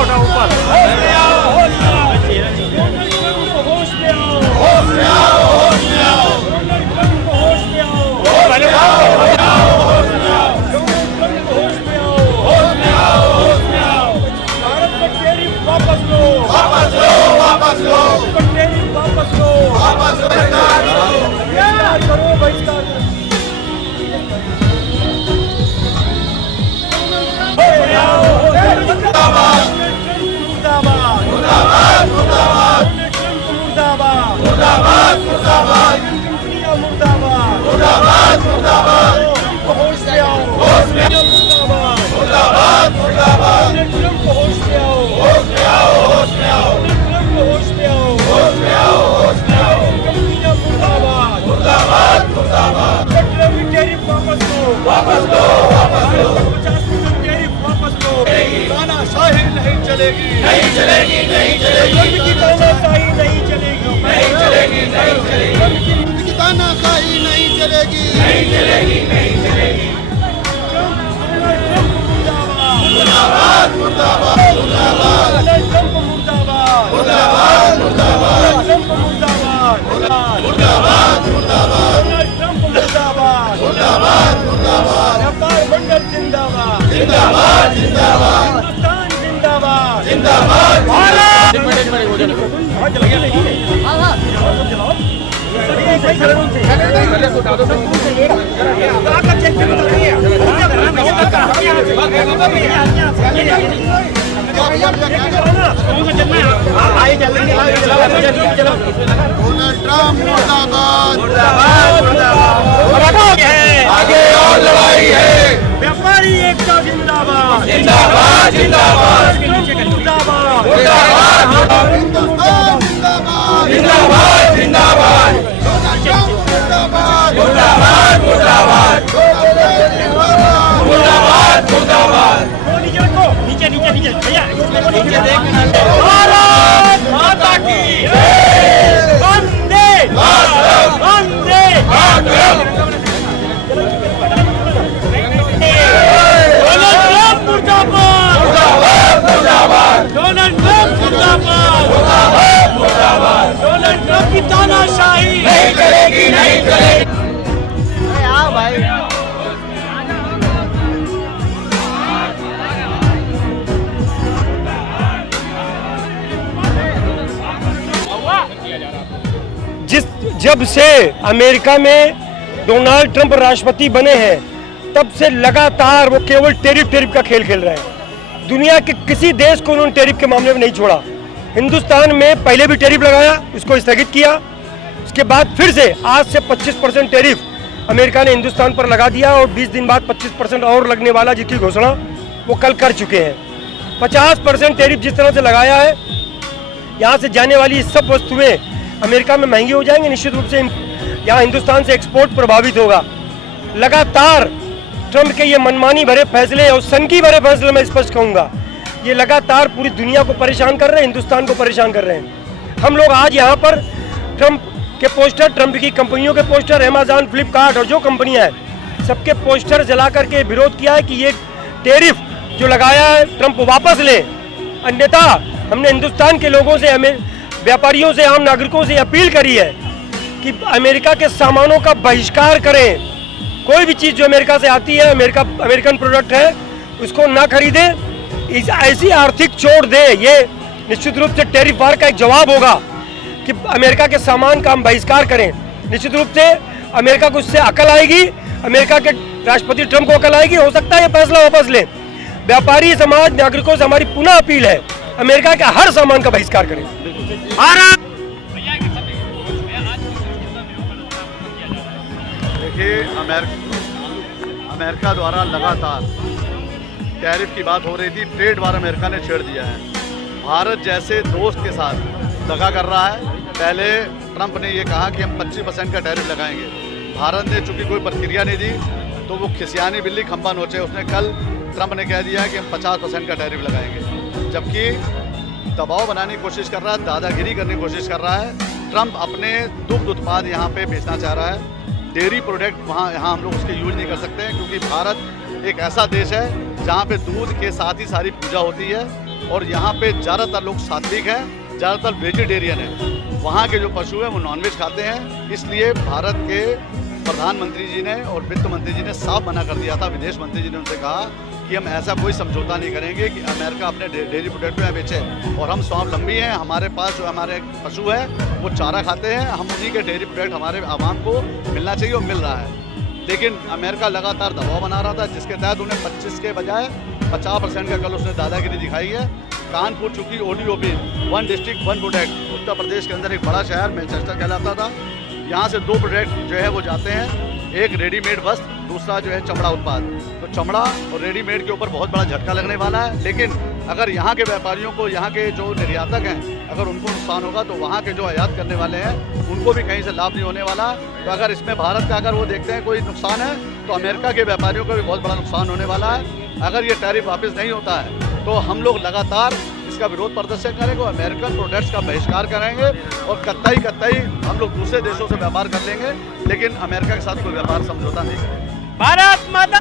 मोटा ऊपर नहीं चलेगी, नहीं चलेगी, की तानाशाही नहीं चलेगी, नहीं चलेगी, नहीं चलेगी, की तानाशाही नहीं चलेगी, नहीं चलेगी, नहीं चलेगी। मुर्दाबाद, मुर्दाबाद, मुर्दाबाद, ट्रंप मुर्दाबाद, मुर्दाबाद, मुर्दाबाद, ट्रंप मुर्दाबाद, मुर्दाबाद, मुर्दाबाद, ट्रंप मुर्दाबाद, मुर्दाबाद, मुर्दाबाद, व्यापार मंडल जिंदाबाद, जिंदाबाद, जिंदाबाद, हिंदुस्तान जिंदाबाद, जिंदाबाद, डोनाल्ड ट्रंप मुर्दाबाद, आगे और लड़ाई है। व्यापारी एकता जिंदाबाद, जिंदाबाद, जिंदाबाद, मुर्दाबाद, मुर्दाबाद, हिंदुस्तान जिंदाबाद, जिंदाबाद, जिंदाबाद, डोनाल्ड ट्रंप मुर्दाबाद, मुर्दाबाद, मुर्दाबाद, मुर्दाबाद, मुर्दाबाद। नीचे नीचे नीचे भैया भारत माता की वंदे मातरम, वंदे मातरम। डोनाल्ड ट्रंप मुर्दाबाद, मुर्दाबाद, मुर्दाबाद, डोनाल्ड ट्रंप मुर्दाबाद, मुर्दाबाद, मुर्दाबाद। डोनाल्ड ट्रंप की तानाशाही नहीं चलेगी, नहीं चलेगी। जब से अमेरिका में डोनाल्ड ट्रंप राष्ट्रपति बने हैं तब से लगातार वो केवल टेरिफ का खेल खेल रहे हैं। दुनिया के किसी देश को उन्होंने टेरिफ के मामले में नहीं छोड़ा। हिंदुस्तान में पहले भी टेरिफ लगाया, उसको स्थगित किया, उसके बाद फिर से आज से 25% टेरिफ अमेरिका ने हिंदुस्तान पर लगा दिया और 20 दिन बाद 25% और लगने वाला, जिसकी घोषणा वो कल कर चुके हैं। 50% टेरिफ जिस तरह से लगाया है, यहाँ से जाने वाली सब वस्तुएं अमेरिका में महंगी हो जाएंगी। निश्चित रूप से यहाँ हिंदुस्तान से एक्सपोर्ट प्रभावित होगा। लगातार ट्रंप के ये मनमानी भरे फैसले और सनकी भरे फैसले, मैं स्पष्ट कहूँगा, ये लगातार पूरी दुनिया को परेशान कर रहे हैं, हिंदुस्तान को परेशान कर रहे हैं। हम लोग आज यहाँ पर ट्रंप के पोस्टर, ट्रंप की कंपनियों के पोस्टर, अमेजॉन, फ्लिपकार्ट और जो कंपनियाँ हैं सबके पोस्टर जला करके विरोध किया है कि ये टेरिफ जो लगाया है ट्रंप वापस लें। अन्यथा हमने हिंदुस्तान के लोगों से, व्यापारियों से, आम नागरिकों से अपील करी है कि अमेरिका के सामानों का बहिष्कार करें। कोई भी चीज़ जो अमेरिका से आती है, अमेरिकन प्रोडक्ट है, उसको ना खरीदें। इस ऐसी आर्थिक चोट दे, ये निश्चित रूप से टेरिफ वार का एक जवाब होगा कि अमेरिका के सामान का हम बहिष्कार करें। निश्चित रूप से अमेरिका को इससे अकल आएगी, अमेरिका के राष्ट्रपति ट्रंप को अकल आएगी। हो सकता है ये फैसला वापस लें। व्यापारी समाज, नागरिकों से हमारी पुनः अपील है, अमेरिका के हर सामान का बहिष्कार करें। देखिए, अमेरिका द्वारा लगातार टैरिफ की बात हो रही थी, ट्रेड वार अमेरिका ने छेड़ दिया है। भारत जैसे दोस्त के साथ दगा कर रहा है। पहले ट्रंप ने ये कहा कि हम 25% का टैरिफ लगाएंगे। भारत ने चूंकि कोई प्रतिक्रिया नहीं दी तो वो खिसियानी बिल्ली खंबा नोचे। उसने कल ट्रंप ने कह दिया है कि हम 50% का टैरिफ लगाएंगे, जबकि दबाव बनाने की कोशिश कर रहा है, दादागिरी करने की कोशिश कर रहा है। ट्रंप अपने दुग्ध उत्पाद यहाँ पे बेचना चाह रहा है। डेयरी प्रोडक्ट यहाँ हम लोग उसके यूज नहीं कर सकते हैं, क्योंकि भारत एक ऐसा देश है जहाँ पे दूध के साथ ही सारी पूजा होती है। और यहाँ पे ज़्यादातर लोग सात्विक हैं, ज़्यादातर वेजिटेरियन हैं। वहाँ के जो पशु हैं वो नॉनवेज खाते हैं। इसलिए भारत के प्रधानमंत्री जी ने और वित्त मंत्री जी ने साफ मना कर दिया था, विदेश मंत्री जी ने उनसे कहा कि हम ऐसा कोई समझौता नहीं करेंगे कि अमेरिका अपने डेयरी प्रोडक्ट को यहाँ बेचे। और हम स्वावलंबी हैं, हमारे पास जो हमारे पशु है वो चारा खाते हैं, हम उन्हीं के डेयरी प्रोडक्ट हमारे आवाम को मिलना चाहिए और मिल रहा है। लेकिन अमेरिका लगातार दबाव बना रहा था, जिसके तहत उन्हें 25 के बजाय 50% का कल उसने दादागिरी दिखाई है। कानपुर चूँकि ODOP, one district one product, Uttar Pradesh के अंदर एक बड़ा शहर मैनचेस्टर कहलाता था, यहाँ से 2 प्रोडक्ट जो है वो जाते हैं, एक रेडीमेड वस्त्र, दूसरा जो है चमड़ा उत्पाद। तो चमड़ा और रेडीमेड के ऊपर बहुत बड़ा झटका लगने वाला है। लेकिन अगर यहाँ के व्यापारियों को, यहाँ के जो निर्यातक हैं, अगर उनको नुकसान होगा तो वहाँ के जो आयात करने वाले हैं उनको भी कहीं से लाभ नहीं होने वाला। तो अगर इसमें भारत का अगर वो देखते हैं कोई नुकसान है तो अमेरिका के व्यापारियों को भी बहुत बड़ा नुकसान होने वाला है। अगर ये टैरिफ वापस नहीं होता है तो हम लोग लगातार इसका विरोध प्रदर्शन करेंगे, अमेरिकन प्रोडक्ट्स का बहिष्कार करेंगे और कतई हम लोग दूसरे देशों से व्यापार कर लेंगे, लेकिन अमेरिका के साथ कोई व्यापार समझौता नहीं करेंगे। भारत माता